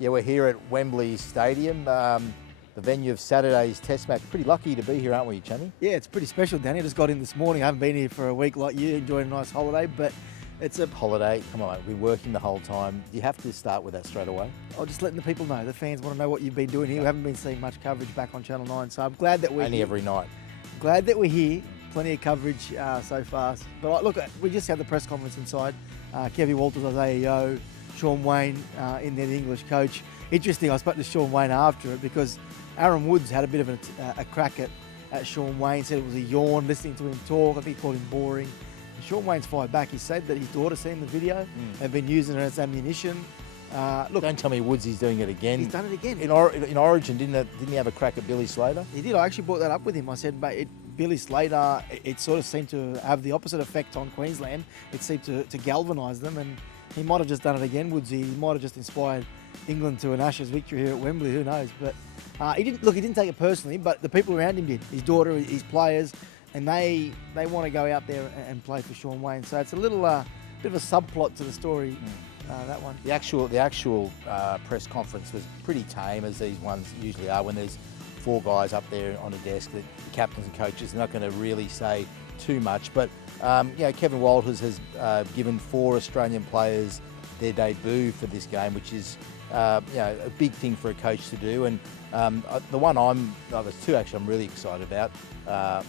Yeah, we're here at Wembley Stadium, the venue of Saturday's Test match. Pretty lucky to be here, aren't we, Chammy? Yeah, it's pretty special, Danny. I just got in this morning. I haven't been here for a week like you, enjoying a nice holiday, but it's a... Holiday? Come on, we've been working the whole time. You have to start with that straight away. I'm just letting the people know. The fans want to know what you've been doing here. We haven't been seeing much coverage back on Channel 9, so I'm glad that we're Only here. every night. Glad that we're here. Plenty of coverage so far. But look, we just had the press conference inside. Kevin Walters, Isaiah, Shaun, Wane in there, the English coach. Interesting, I spoke to Shaun Wane after it because Aaron Woods had a bit of a crack at Shaun Wane, said it was a yawn listening to him talk. I think he called him boring. And Shaun Wane's fired back. He said that his daughter seen the video and been using it as ammunition. Look, don't tell me Woods is doing it again. He's done it again. In Origin, didn't he have a crack at Billy Slater? He did. I actually brought that up with him. I said, mate, Billy Slater, it sort of seemed to have the opposite effect on Queensland. It seemed to galvanise them, and he might have just done it again, Woodsy. He might have just inspired England to an Ashes victory here at Wembley. Who knows? But he didn't take it personally, but the people around him did. His daughter, his players, and they want to go out there and play for Shaun Wane. So it's a little bit of a subplot to the story. That one. The actual press conference was pretty tame, as these ones usually are. When there's four guys up there on a desk, the captains and coaches are not going to really say too much. But Kevin Walters has given 4 Australian players their debut for this game, which is a big thing for a coach to do. And there's 2 actually I'm really excited about: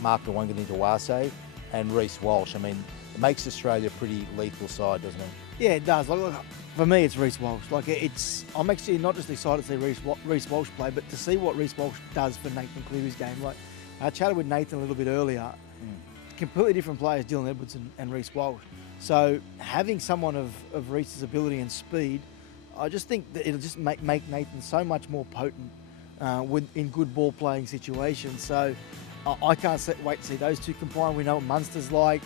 Mark Nawaqanitawase and Reece Walsh. I mean, it makes Australia a pretty lethal side, doesn't it? Yeah, it does. Look, for me, it's Reece Walsh. I'm actually not just excited to see Reece Walsh play, but to see what Reece Walsh does for Nathan Cleary's game. Like, I chatted with Nathan a little bit earlier. Completely different players, Dylan Edwards and Reece Walsh. So having someone of Reece's ability and speed, I just think that it'll just make Nathan so much more potent in good ball playing situations. So I can't wait to see those two combine. We know what Munster's like.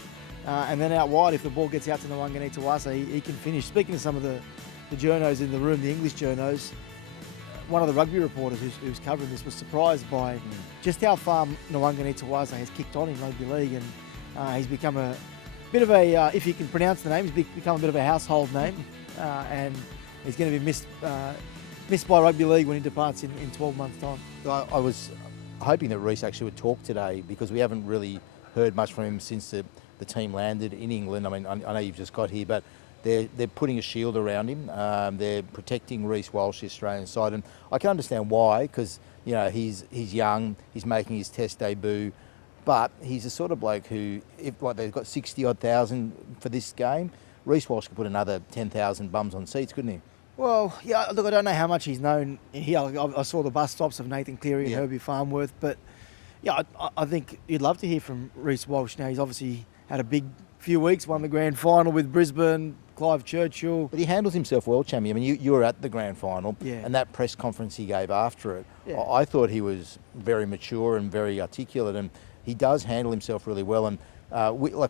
And then out wide, if the ball gets out to Nawaqanitawase, he can finish. Speaking to some of the journos in the room, the English journos, one of the rugby reporters who's covering this was surprised by just how far Nawaqanitawase has kicked on in rugby league, and he's become a bit of a, if you can pronounce the name, he's become a bit of a household name, and he's going to be missed by rugby league when he departs in 12 months' time. I was hoping that Reece actually would talk today, because we haven't really heard much from him since the team landed in England. I mean, I know you've just got here, but they're putting a shield around him. They're protecting Reece Walsh, the Australian side, and I can understand why, because he's young, he's making his Test debut, but he's the sort of bloke who, if they've got 60,000 for this game, Reece Walsh could put another 10,000 bums on seats, couldn't he? Well, yeah. Look, I don't know how much he's known here. I saw the bus stops of Nathan Cleary and Herbie Farnworth, but yeah, I think you'd love to hear from Reece Walsh. Now, he's obviously had a big few weeks, won the grand final with Brisbane, Clive Churchill. But he handles himself well, Chammy. I mean, you were at the grand final, Yeah. and that press conference he gave after it, Yeah. I thought he was very mature and very articulate, and he does handle himself really well. And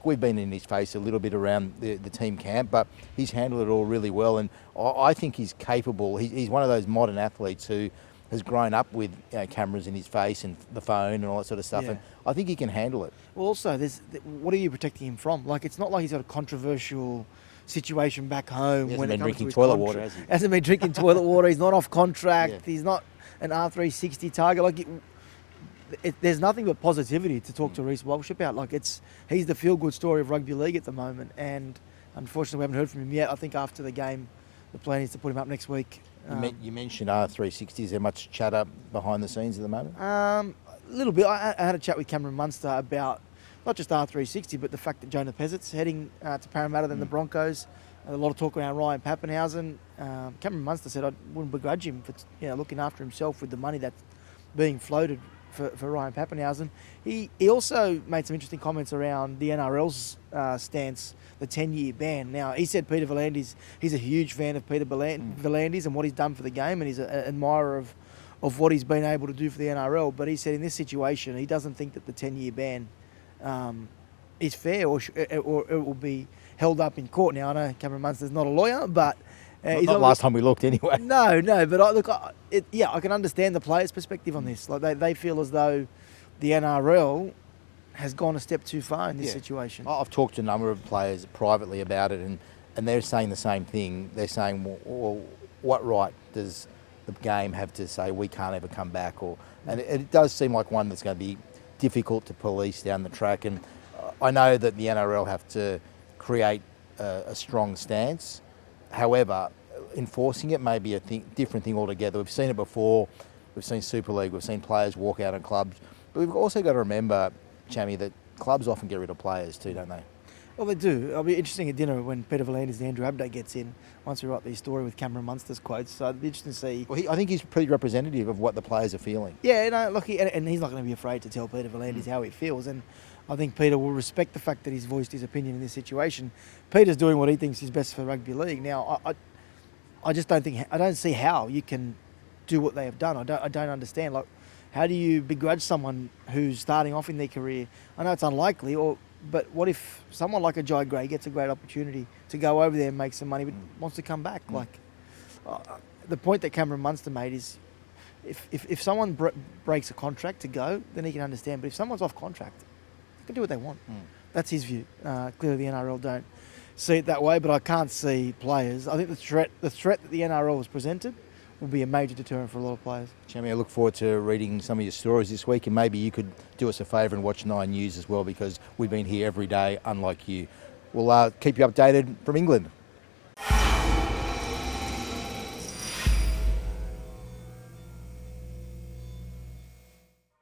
we've been in his face a little bit around the team camp, but he's handled it all really well, and I think he's capable. He's one of those modern athletes who has grown up with cameras in his face and the phone and all that sort of stuff, Yeah. and I think he can handle it. Well, also, what are you protecting him from? Like, it's not like he's got a controversial situation back home. He hasn't when it been comes to drinking his toilet contract. water, has he? Hasn't been drinking toilet water. He's not off contract. Yeah. He's not an R360 target. Like, there's nothing but positivity to talk to Reece Walsh about. Like, he's the feel-good story of rugby league at the moment, and unfortunately, we haven't heard from him yet. I think after the game, the plan is to put him up next week. You mentioned R360. Is there much chatter behind the scenes at the moment? A little bit. I had a chat with Cameron Munster about not just R360, but the fact that Jonah Pezzet's heading to Parramatta, then the Broncos. A lot of talk around Ryan Pappenhausen. Cameron Munster said I wouldn't begrudge him for looking after himself with the money that's being floated for Ryan Pappenhausen. He also made some interesting comments around the NRL's stance, the 10-year ban. Now, he said Peter V'landys, he's a huge fan of Peter V'landys and what he's done for the game, and he's an admirer of what he's been able to do for the NRL. But he said in this situation, he doesn't think that the 10-year ban is fair or it will be held up in court. Now, I know Cameron Munster's not a lawyer, but... not last time we looked anyway. No, but I can understand the players' perspective on this. Like they feel as though the NRL has gone a step too far in this situation. I've talked to a number of players privately about it, and they're saying the same thing. They're saying, well, what right does the game have to say we can't ever come back, and it does seem like one that's going to be difficult to police down the track. And I know that the NRL have to create a strong stance. However, enforcing it may be a different thing altogether. We've seen it before. We've seen Super League. We've seen players walk out of clubs. But we've also got to remember, Chammy, that clubs often get rid of players too, don't they? Well, they do. It'll be interesting at dinner when Peter V'landys and Andrew Abday gets in, once we write the story with Cameron Munster's quotes. So it'll be interesting to see. Well, I think he's pretty representative of what the players are feeling. Yeah, no, look, and he's not going to be afraid to tell Peter V'landys how he feels. And I think Peter will respect the fact that he's voiced his opinion in this situation. Peter's doing what he thinks is best for rugby league. Now, I just don't think, I don't see how you can do what they have done. I don't understand. Like, how do you begrudge someone who's starting off in their career? I know it's unlikely, but what if someone like a Jai Gray gets a great opportunity to go over there and make some money, but wants to come back? Like, the point that Cameron Munster made is, if someone breaks a contract to go, then he can understand. But if someone's off contract, they can do what they want. That's his view. Clearly, the NRL don't see it that way, but I can't see players. I think the threat that the NRL has presented will be a major deterrent for a lot of players. Chammy, I look forward to reading some of your stories this week, and maybe you could do us a favour and watch 9 News as well, because we've been here every day, unlike you. We'll keep you updated from England.